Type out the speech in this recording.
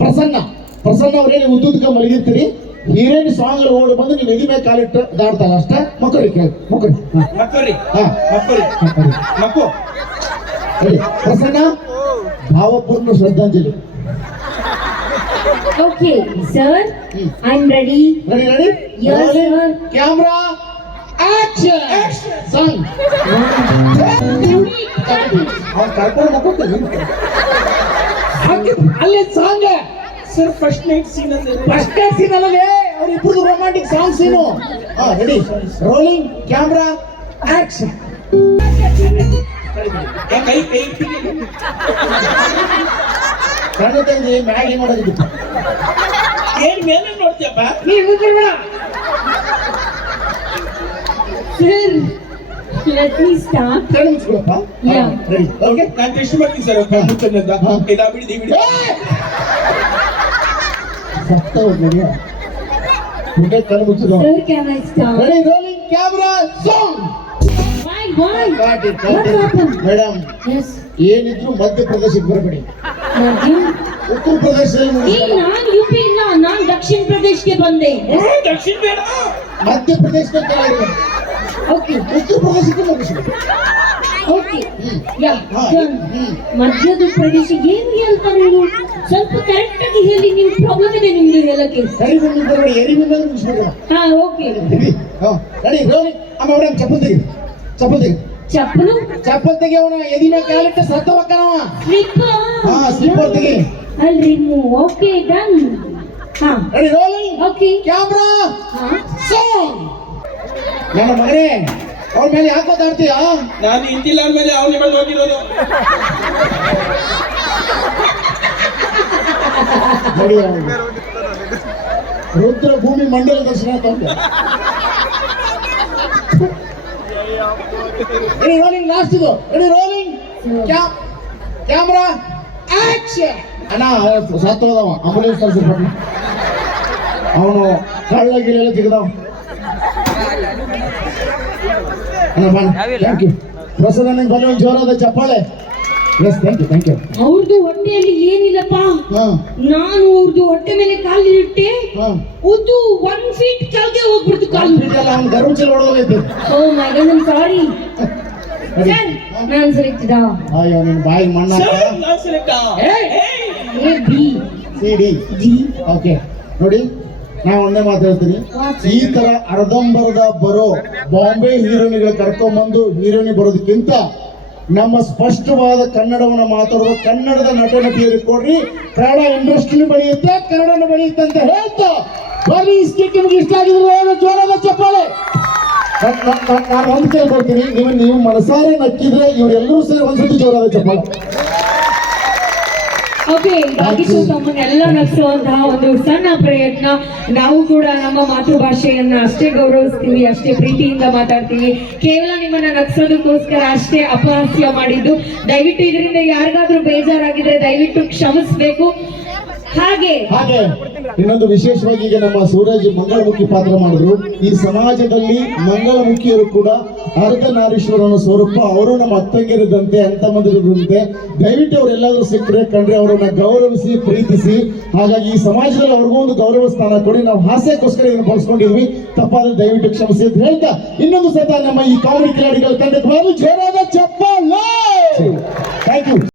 ಪ್ರಸನ್ನ ಅವರೇ ನೀವು ಉದ್ದುದಕ್ಕೆ ಮಲಗಿರ್ತೀರಿ. ಹೀರೇನಿ ಸಾಂಗ್ ಓಡಿ ಬಂದು ನೀವು ಎದಿ ಮೇಲೆ ಕಾಲಿಟ್ಟು ದಾಡ್ತಾಗ ಅಷ್ಟೇ. ಮಕ್ಕಳಿ ಕೇಳಿ ಮಕ್ಕಳಿ ಪ್ರಸನ್ನ ಭಾವಪೂರ್ಣ ಶ್ರದ್ಧಾಂಜಲಿ. Okay, sir. I'm ready. Ready? Yes, sir. Camera, action! Song. ಅವ್ನು ಕರ್ಕೊಂಡು ಮಕ್ಕೊಳ್ತೀನಿ ಅಲ್ಲೇ song sir first night scene ಅಲ್ಲೇ ಅವ್ರಿಬ್ರದ್ದು romantic song scene. Ready, rolling camera action. ಕೈ ಕಣ್ಣು ತೆಗೆದು ಮ್ಯಾಗಿ ಮಾಡೋದಿತ್ತು. ಏನ್ ಮೇಲೆ ನೋಡ್ತೀಯಪ್ಪ ನೀವು ಬೇಡ. Sir, let me start. ಕಣ್ಣು ಮುಚ್ಕೊಳಪ್ಪ. Yeah. Ready, okay. ನಾನು ಟೆಸ್ಟ್ ಮಾಡ್ತೀನಿ ಸರ್ ಮುಚ್ಚನ್ನಂತ ಇದಾ ಬಿಡಿ ಸತ್ತ ಹೋಗ್ಲಿ ಮುಟ್ಟೆ ಕಣ್ಣು ಮುಚ್ಚಿದ. Sir, can I start? Ready, rolling camera song. Why? What happened? Madam, Yes. ಏನಿದ್ರು ಮಧ್ಯಪ್ರದೇಶಕ್ಕೆ ಬರಬೇಡಿ. Madam. ಉತ್ತರ ಪ್ರದೇಶದಲ್ಲಿ ನಾನು UP ಇಲ್ಲ, ನಾನು ದಕ್ಷಿಣ ಪ್ರದೇಶಕ್ಕೆ ಬಂದೆ. ದಕ್ಷಿಣ ಬೇಡ ಮಧ್ಯಪ್ರದೇಶಕ್ಕೆ ಕೆಳಗೆ Okay. ಉತ್ತರ ಪ್ರದೇಶಕ್ಕೆ ಮುಗಿಸ್ಬೇಕು. Okay. Yeah. Done. ಮಧ್ಯದ ಪ್ರದೇಶ ಏನು ಹೇಳ್ತಾರೆ ನೀವು? ಸ್ವಲ್ಪ ಕರೆಕ್ಟ್ ಆಗಿ ಹೇಳಿ. ನಿಮ್ ಪ್ರಾಬ್ಲಮ್ ಇದೆ ನಿಮ್ದು ಹೇಳಕ್ಕೆ. ಎರಿಮಣ್ಣು ಬರಬೇಡಿ, ಎರಿಮಣ್ಣು ಮುಗಿಸ್ಬೇಕು. ಹಾ, ಓಕೆ. Ready, rolling. ಆಮೇಲೆ ಮೇಡಮ್ ಚಪ್ಪಲ್ ತೆಗಿ. ಚಪ್ಪಲ್ ತೆಗಿ. ಅವನ ಎದಿ ಮೇಲೆ ಕಾಲಿಟ್ಟು ಸತ್ತ ಹೋಗ್ತಾನವ. ಸ್ಲಿಪ್ಪರ್ ತೆಗಿ. I'll remove. Okay, done. Ready, rolling Okay. Camera song. ನನ್ನ ಮಗನೇ, ಅವ್ರ ಮೇಲೆ ಯಾಕೆ ಮಾತಾಡ್ತೀಯ? ನಾನು ಇಂತಿಲ್ಲ ಮೇಲೆ ಅವ್ನ ಮೇಲೆ ಹೋಗಿರೋದು. ನೋಡಿ, ರುದ್ರ ಭೂಮಿ ಮಂಡಲ ದರ್ಶನ ತಂದೆ. ರೆಡಿ, ರೋಲಿಂಗ್ ಲಾಸ್ಟ್ ಇದು. Ready, rolling camera action. ಅಣ್ಣ ಸತ್ತೋದವ, ಆಂಬುಲೆನ್ಸ್ ಕಳ್ಸಿರ್ಬೇಕು. ಅವನು ಕಳ್ಳ ಗಿಳೆಲ್ಲ ತೆಗೆದವ. ಥ್ಯಾಂಕ್ ಯು ಪ್ರಸಾದ. ನಂಗೆ ಬಲ್ಲಿ ಒಂದು ಜೋರಾದ ಚಪ್ಪಾಳೆ. Yes, thank you. ಅವ್ರದ್ದು ಹೊಟ್ಟೆಯಲ್ಲಿ ಏನಿಲ್ಲಪ್ಪ. ನಾನು ಅವ್ರದ್ದು ಹೊಟ್ಟೆ ಮೇಲೆ ಕಾಲು ಇಟ್ಟೆ, ಉದ್ದು 1 feet ಕೆಳಗೆ ಹೋಗ್ಬಿಡ್ತು ಕಾಲು. ಅವ್ನು ಗರ್ಭಚಲ್ ಹೊಡೆದೋಗೈತೆ. ಓ ಮೈ ಗಾಡ್, ಐ ಸಾರಿ. ಸರ್, ನಾನು ಸೆಲೆಕ್ಟ್ ಅಯ್ಯೋ, ನಿನ್ನ ಬಾಯಿಗೆ ಮಣ್ಣ. ನಾನು select A B C D G. Okay, ನೋಡಿ, ನಾವು ಒಂದೇ ಮಾತಾಡ್ತೀನಿ. ಈ ತರ ಅರ್ಧಂಬರ್ಧ ಬರೋ ಬಾಂಬೆ ಹೀರೋಯಿನ್ಗಳು ಕರ್ಕೊಂಡ್ಬಂದು ಹೀರೋಯಿನ್ ಬರೋದಕ್ಕಿಂತ ನಮ್ಮ ಸ್ಪಷ್ಟವಾದ ಕನ್ನಡವನ್ನ ಮಾತಾಡುವ ಕನ್ನಡದ ನಟ ನಟಿಯರಿಗೆ ಕೊಡ್ರಿ. ಕನ್ನಡ ಇಂಡಸ್ಟ್ರಿ ಬೆಳೆಯುತ್ತೆ, ಕನ್ನಡನ ಬೆಳೆಯುತ್ತೆ ಅಂತ ಹೇಳ್ತಾ ಬರೀ ಸ್ಕಿಟ್ ನಿಮ್ಗೆ ಇಷ್ಟ ಆಗಿದ್ರೆ ಜೋರಾದ ಚಪ್ಪಾಳೆ. ನಾನು ಒಂದು ಕೇಳ್ಕೊಳ್ತೀನಿ, ನೀವು ಮನಸಾರೆ ನಕ್ಕಿದ್ರೆ ಇವರೆಲ್ಲರೂ ಸೇರಿ ಒಂದ್ಸತಿ ಜೋರಾದ ಚಪ್ಪಾಳೆ. ಓಕೆ, ಭಾಗಿಸು ತಮ್ಮನ್ನೆಲ್ಲ ನಗಿಸುವಂತಹ ಒಂದು ಸಣ್ಣ ಪ್ರಯತ್ನ. ನಾವು ಕೂಡ ನಮ್ಮ ಮಾತೃಭಾಷೆಯನ್ನ ಅಷ್ಟೇ ಗೌರವಿಸ್ತೀವಿ, ಅಷ್ಟೇ ಪ್ರೀತಿಯಿಂದ ಮಾತಾಡ್ತೀವಿ. ಕೇವಲ ನಿಮ್ಮನ್ನ ನಗಿಸೋದಕ್ಕೋಸ್ಕರ ಅಷ್ಟೇ ಅಪಹಾಸ್ಯ ಮಾಡಿದ್ದು. ದಯವಿಟ್ಟು ಇದರಿಂದ ಯಾರಿಗಾದ್ರೂ ಬೇಜಾರಾಗಿದ್ರೆ ದಯವಿಟ್ಟು ಕ್ಷಮಿಸ್ಬೇಕು. ಹಾಗೆ ಇನ್ನೊಂದು ವಿಶೇಷವಾಗಿ ಈಗ ನಮ್ಮ ಸೂರಜ್ ಮಂಗಳಮುಖಿ ಪಾತ್ರ ಮಾಡಿದ್ರು. ಈ ಸಮಾಜದಲ್ಲಿ ಮಂಗಳಮುಖಿಯರು ಕೂಡ ಅರ್ಧನಾರೀಶ್ವರನ ಸ್ವರೂಪ. ಅವರು ನಮ್ಮ ಅತ್ತಂಗಿರದಂತೆ ಅಂತ ಮಂದಿರದಂತೆ. ದಯವಿಟ್ಟು ಅವರೆಲ್ಲಾದ್ರೂ ಸಿಕ್ಕರೆ ಕಂಡ್ರೆ ಅವರನ್ನ ಗೌರವಿಸಿ ಪ್ರೀತಿಸಿ. ಹಾಗಾಗಿ ಈ ಸಮಾಜದಲ್ಲಿ ಅವ್ರಿಗೂ ಒಂದು ಗೌರವ ಸ್ಥಾನ ಕೊಡಿ. ನಾವು ಹಾಸ್ಯಕ್ಕೋಸ್ಕರ ಇದನ್ನು ಬಳಸ್ಕೊಂಡಿದ್ವಿ, ತಪ್ಪಾದ್ರೆ ದಯವಿಟ್ಟು ಕ್ಷಮಿಸಿ ಅಂತ ಹೇಳ್ತಾ ಇನ್ನೊಂದು ಸತ ನಮ್ಮ ಈ ಕಾಮಿಡಿ ಕಿಲಾಡಿಗಳ ತಂಡಕ್ಕೆ ಬರಲು ಜೋರಾದ ಚಪ್ಪಾಳೆ. Thank you.